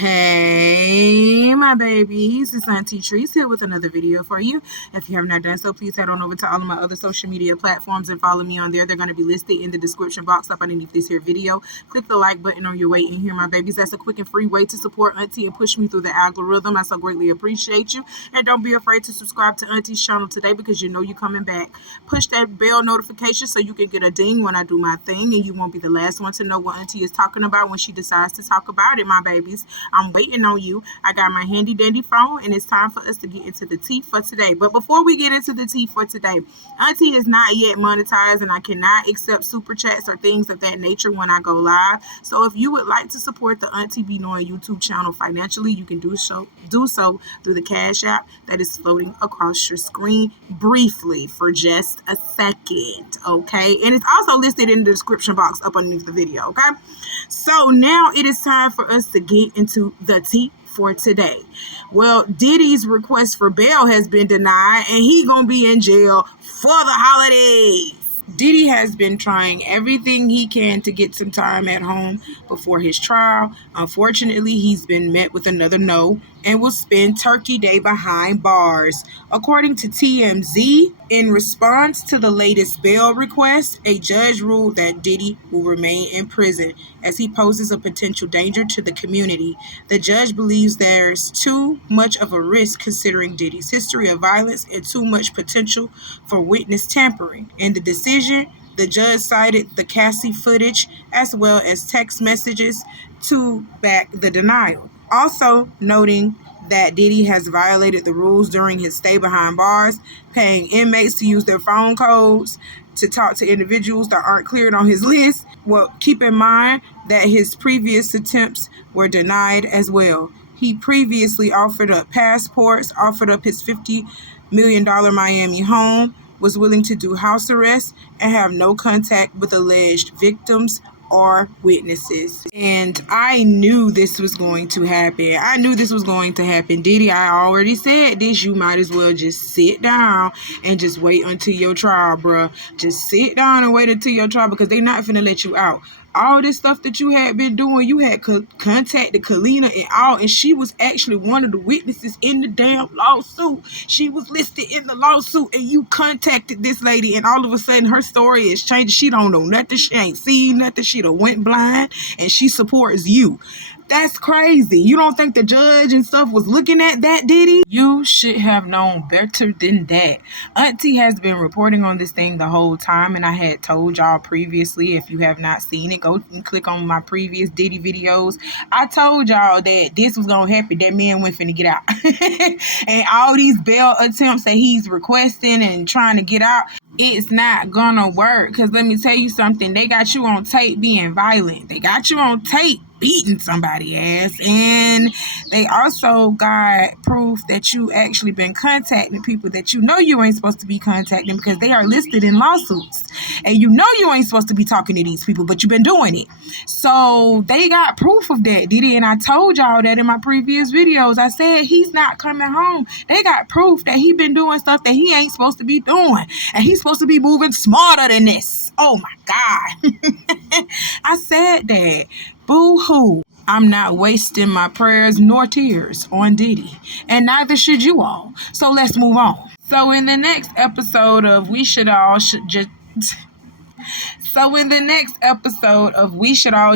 Hey my babies, it's Auntie Trice here with another video for you. If you have not done so, please head on over to all of my other social media platforms and follow me on there. They're going to be listed in the description box up underneath this here video. Click the like button on your way in here, my babies. That's a quick and free way to support Auntie and push me through the algorithm. I so greatly appreciate you. And don't be afraid to subscribe to Auntie's channel today because you know you're coming back. Push that bell notification so you can get a ding when I do my thing, and you won't be the last one to know what Auntie is talking about when she decides to talk about it, my babies. I'm waiting on you. I got my handy dandy phone, and it's time for us to get into the tea for today. But before we get into the tea for today, Auntie is not yet monetized, and I cannot accept super chats or things of that nature when I go live. So if you would like to support the Auntie Be Knowing YouTube channel financially, you can do so through the Cash App that is floating across your screen briefly for just a second, okay? And it's also listed in the description box up underneath the video, okay? So now it is time for us to get into the tea for today. Well, Diddy's request for bail has been denied, and he gonna be in jail for the holidays. Diddy has been trying everything he can to get some time at home before his trial. Unfortunately, he's been met with another no and will spend Turkey Day behind bars. According to TMZ, in response to the latest bail request, a judge ruled that Diddy will remain in prison as he poses a potential danger to the community. The judge believes there's too much of a risk considering Diddy's history of violence and too much potential for witness tampering. In the decision, the judge cited the Cassie footage as well as text messages to back the denial, also noting that Diddy has violated the rules during his stay behind bars, paying inmates to use their phone codes to talk to individuals that aren't cleared on his list. Well, keep in mind that his previous attempts were denied as well. He previously offered up passports, offered up his $50 million Miami home, was willing to do house arrest, and have no contact with alleged victims or witnesses. And I knew this was going to happen. Diddy, I already said this. You might as well just sit down and just wait until your trial, bruh. Just sit down and wait until your trial because they not finna let you out. All this stuff that you had been doing, you had contacted Kalina and all, and she was actually one of the witnesses in the damn lawsuit. She was listed in the lawsuit, and you contacted this lady, and all of a sudden her story is changing. She don't know nothing. She ain't seen nothing. She done went blind, and she supports you. That's crazy. You don't think the judge and stuff was looking at that, Diddy? You should have known better than that. Auntie has been reporting on this thing the whole time, and I had told y'all previously, if you have not seen it, go and click on my previous Diddy videos. I told y'all that this was going to happen. That man went finna get out. And all these bail attempts that he's requesting and trying to get out, it's not gonna work. Because let me tell you something. They got you on tape being violent. They got you on tape beating somebody's ass, and they also got proof that you actually been contacting people that you know you ain't supposed to be contacting because they are listed in lawsuits, and you know you ain't supposed to be talking to these people, but you've been doing it. So they got proof of that, Diddy, and I told y'all that in my previous videos. I said he's not coming home. They got proof that he been doing stuff that he ain't supposed to be doing, and he's supposed to be moving smarter than this. Oh my God. I said that. Boo-hoo. I'm not wasting my prayers nor tears on Diddy, and neither should you all. So let's move on. So in the next episode of We Should All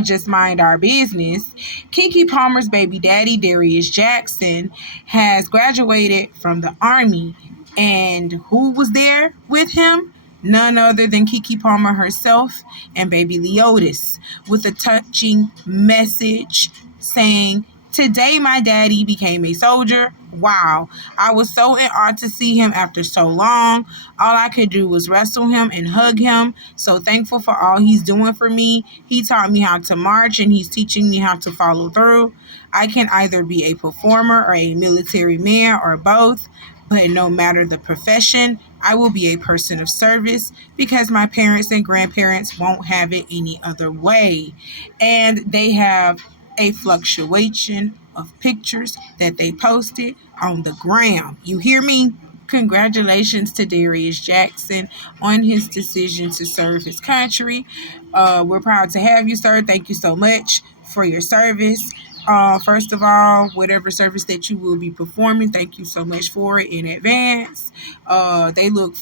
Just Mind Our Business, Keke Palmer's baby daddy, Darius Jackson, has graduated from the Army. And who was there with him? None other than Keke Palmer herself and baby Leotis, with a touching message saying, "Today my daddy became a soldier. Wow, I was so in awe to see him after so long. All I could do was wrestle him and hug him. So thankful for all he's doing for me. He taught me how to march, and he's teaching me how to follow through. I can either be a performer or a military man or both. But no matter the profession, I will be a person of service because my parents and grandparents won't have it any other way." And they have a fluctuation of pictures that they posted on the gram. You hear me? Congratulations to Darius Jackson on his decision to serve his country. We're proud to have you, sir. Thank you so much for your service. First of all, whatever service that you will be performing, thank you so much for it in advance. They look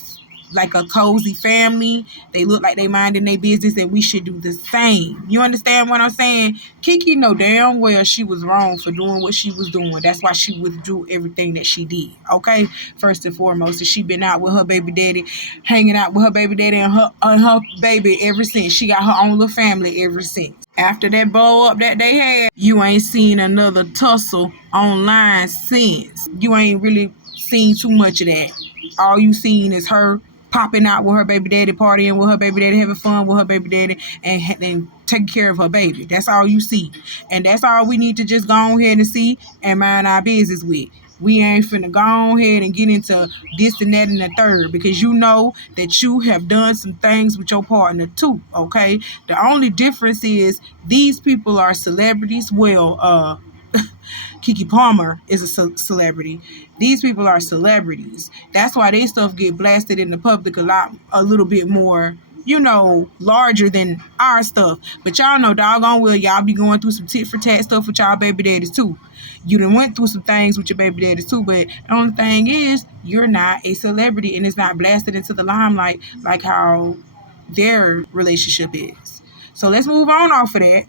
like a cozy family. They look like they minding their business, and we should do the same. You understand what I'm saying? Keke know damn well she was wrong for doing what she was doing. That's why she withdrew everything that she did. Okay, first and foremost, she been out with her baby daddy, hanging out with her baby daddy and her baby ever since. She got her own little family ever since. After that blow up that they had, you ain't seen another tussle online since. You ain't really seen too much of that. All you seen is her popping out with her baby daddy, partying with her baby daddy, having fun with her baby daddy, and taking care of her baby. That's all you see. And that's all we need to just go ahead and see and mind our business with. We ain't finna go ahead and get into this and that and the third, because you know that you have done some things with your partner too, okay? The only difference is these people are celebrities. Well, Keke Palmer is a celebrity. These people are celebrities. That's why they stuff get blasted in the public a little bit more, larger than our stuff. But y'all know doggone well y'all be going through some tit for tat stuff with y'all baby daddies too. You done went through some things with your baby daddies too, but the only thing is you're not a celebrity and it's not blasted into the limelight like how their relationship is. So let's move on off of that.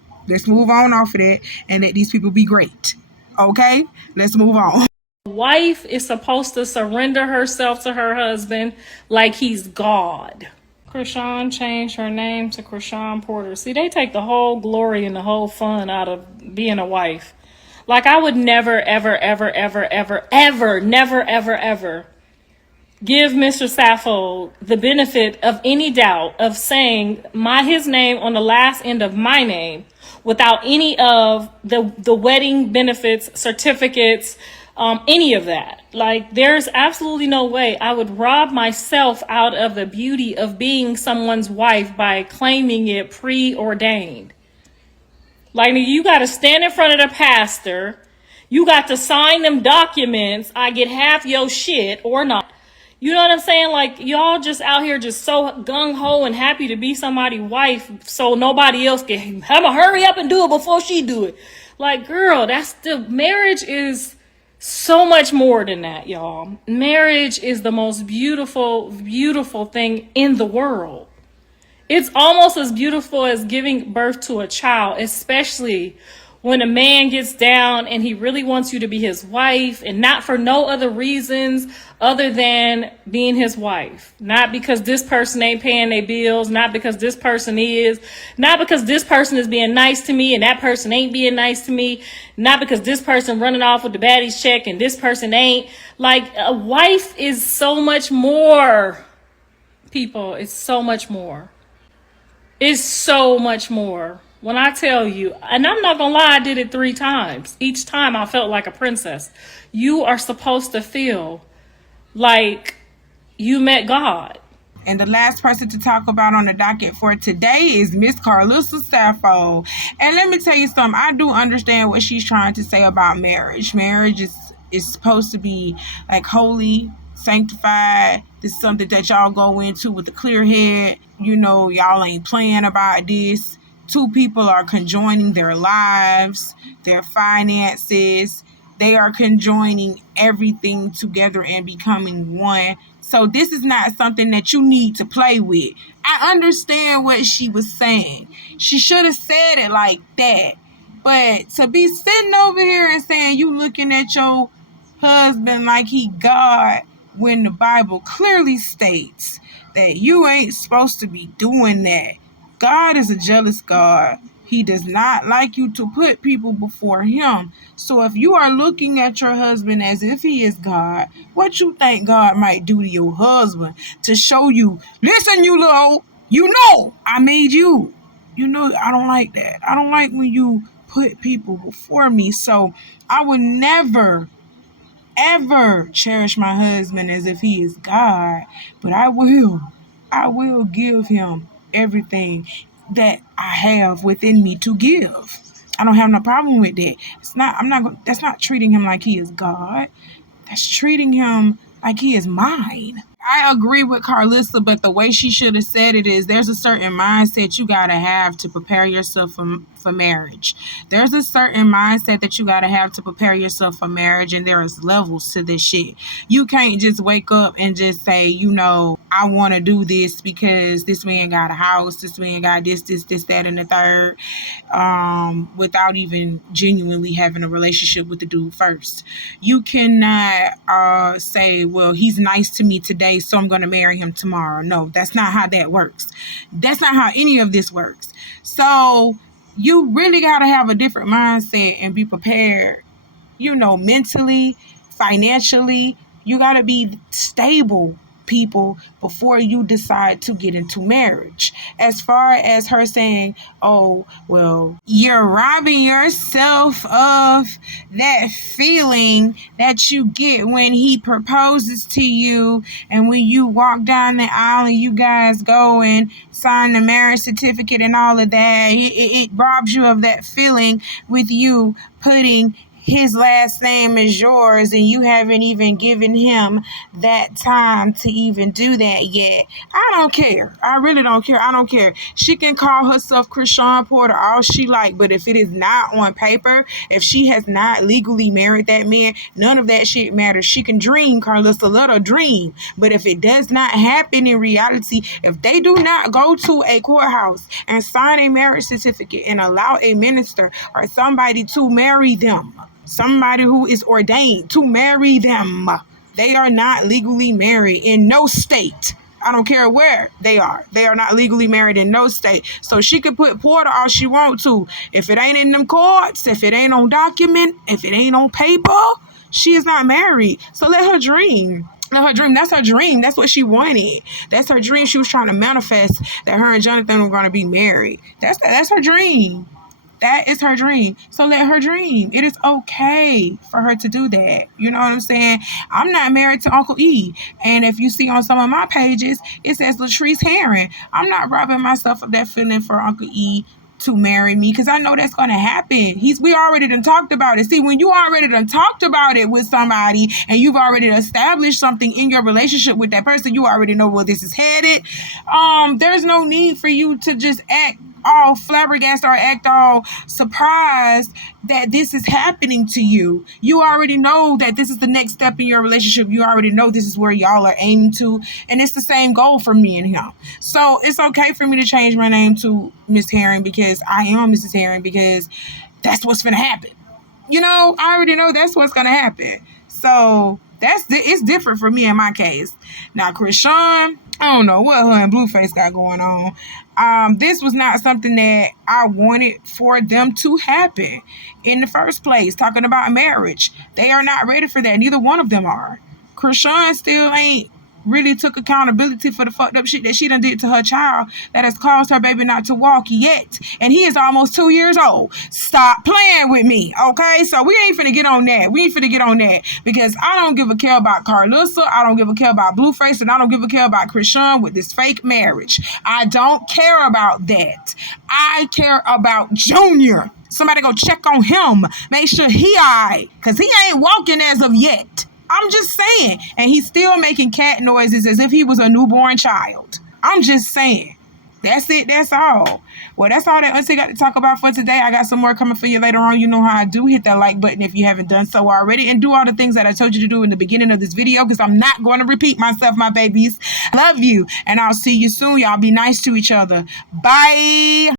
And let these people be great. Okay? Let's move on. Wife is supposed to surrender herself to her husband like he's God. Krishan changed her name to Krishan Porter. See, they take the whole glory and the whole fun out of being a wife. Like, I would never, ever, ever, ever, ever, ever, never, ever, ever give Mr. Sappho the benefit of any doubt of saying his name on the last end of my name without any of the wedding benefits, certificates, any of that. Like, there's absolutely no way I would rob myself out of the beauty of being someone's wife by claiming it preordained. Like, you got to stand in front of the pastor. You got to sign them documents. I get half your shit or not. You know what I'm saying? Like, y'all just out here just so gung-ho and happy to be somebody's wife so nobody else can. I'ma hurry up and do it before she do it. Like, girl, marriage is so much more than that, y'all. Marriage is the most beautiful, beautiful thing in the world. It's almost as beautiful as giving birth to a child, especially when a man gets down and he really wants you to be his wife, and not for no other reasons other than being his wife. Not because this person ain't paying their bills, not because this person is, not because this person is being nice to me and that person ain't being nice to me, not because this person running off with the baddies check and this person ain't. Like, a wife is so much more, people. It's so much more. It's so much more. When I tell you, and I'm not gonna lie, I did it 3 times. Each time I felt like a princess. You are supposed to feel like you met God. And the last person to talk about on the docket for today is Miss Karlissa Sappho. And let me tell you something. I do understand what she's trying to say about marriage. Marriage is supposed to be like holy, sanctified. This is something that y'all go into with a clear head. Y'all ain't playing about this. 2 people are conjoining their lives, their finances. They are conjoining everything together and becoming one. So this is not something that you need to play with. I understand what she was saying. She should have said it like that. But to be sitting over here and saying you looking at your husband like he God, when the Bible clearly states that you ain't supposed to be doing that. God is a jealous God. He does not like you to put people before him. So if you are looking at your husband as if he is God, what you think God might do to your husband to show you, listen, you little, I made you. I don't like that. I don't like when you put people before me. So I would never, ever cherish my husband as if he is God. But I will give him everything that I have within me to give. I don't have no problem with that. That's not treating him like he is God. That's treating him Like, he is mine. I agree with Karlissa, but the way she should have said it is there's a certain mindset you got to have to prepare yourself for marriage. There's a certain mindset that you got to have to prepare yourself for marriage, and there is levels to this shit. You can't just wake up and just say, I want to do this because this man got a house, this man got this, that, and the third, without even genuinely having a relationship with the dude first. You cannot say, well, he's nice to me today, so I'm going to marry him tomorrow. No, that's not how that works. That's not how any of this works. So you really got to have a different mindset and be prepared, mentally, financially. You got to be stable, people, before you decide to get into marriage. As far as her saying, oh, well, you're robbing yourself of that feeling that you get when he proposes to you, and when you walk down the aisle and you guys go and sign the marriage certificate and all of that, it robs you of that feeling with you putting his last name is yours, and you haven't even given him that time to even do that yet. I don't care. I really don't care. I don't care. She can call herself Krishan Porter all she like, but if it is not on paper, if she has not legally married that man, none of that shit matters. She can dream, Karlissa, let her dream. But if it does not happen in reality, if they do not go to a courthouse and sign a marriage certificate and allow a minister or somebody to marry them, somebody who is ordained to marry them, they are not legally married in no state. I don't care where they are. They are not legally married in no state. So she could put Porter all she wants to. If it ain't in them courts, if it ain't on document, if it ain't on paper, she is not married. So let her dream. Let her dream. That's her dream. That's what she wanted. That's her dream. She was trying to manifest that her and Jonathan were going to be married. That's her dream. That is her dream. So let her dream. It is okay for her to do that. You know what I'm saying? I'm not married to Uncle E. And if you see on some of my pages, it says Latrice Herring. I'm not robbing myself of that feeling for Uncle E to marry me, because I know that's going to happen. We already done talked about it. See, when you already done talked about it with somebody and you've already established something in your relationship with that person, you already know where this is headed. There's no need for you to just act all flabbergasted or act all surprised that this is happening to you. You already know that this is the next step in your relationship. You already know this is where y'all are aiming to, and it's the same goal for me and him. So it's okay for me to change my name to Miss Herring, because I am Mrs. Herring, because that's what's gonna happen. I already know that's what's gonna happen. So it's different for me in my case. Now, Krishan, I don't know what her and Blueface got going on. This was not something that I wanted for them to happen in the first place. Talking about marriage, they are not ready for that. Neither one of them are. Krishan still ain't really took accountability for the fucked up shit that she done did to her child that has caused her baby not to walk yet. And he is almost 2 years old. Stop playing with me, okay? So we ain't finna get on that. We ain't finna get on that, because I don't give a care about Karlissa. I don't give a care about Blueface, and I don't give a care about Krishan with this fake marriage. I don't care about that. I care about Junior. Somebody go check on him. Make sure he alright, because he ain't walking as of yet. I'm just saying. And he's still making cat noises as if he was a newborn child. I'm just saying. That's it. That's all. Well, that's all that Auntie got to talk about for today. I got some more coming for you later on. You know how I do. Hit that like button if you haven't done so already. And do all the things that I told you to do in the beginning of this video, because I'm not going to repeat myself, my babies. Love you. And I'll see you soon. Y'all be nice to each other. Bye.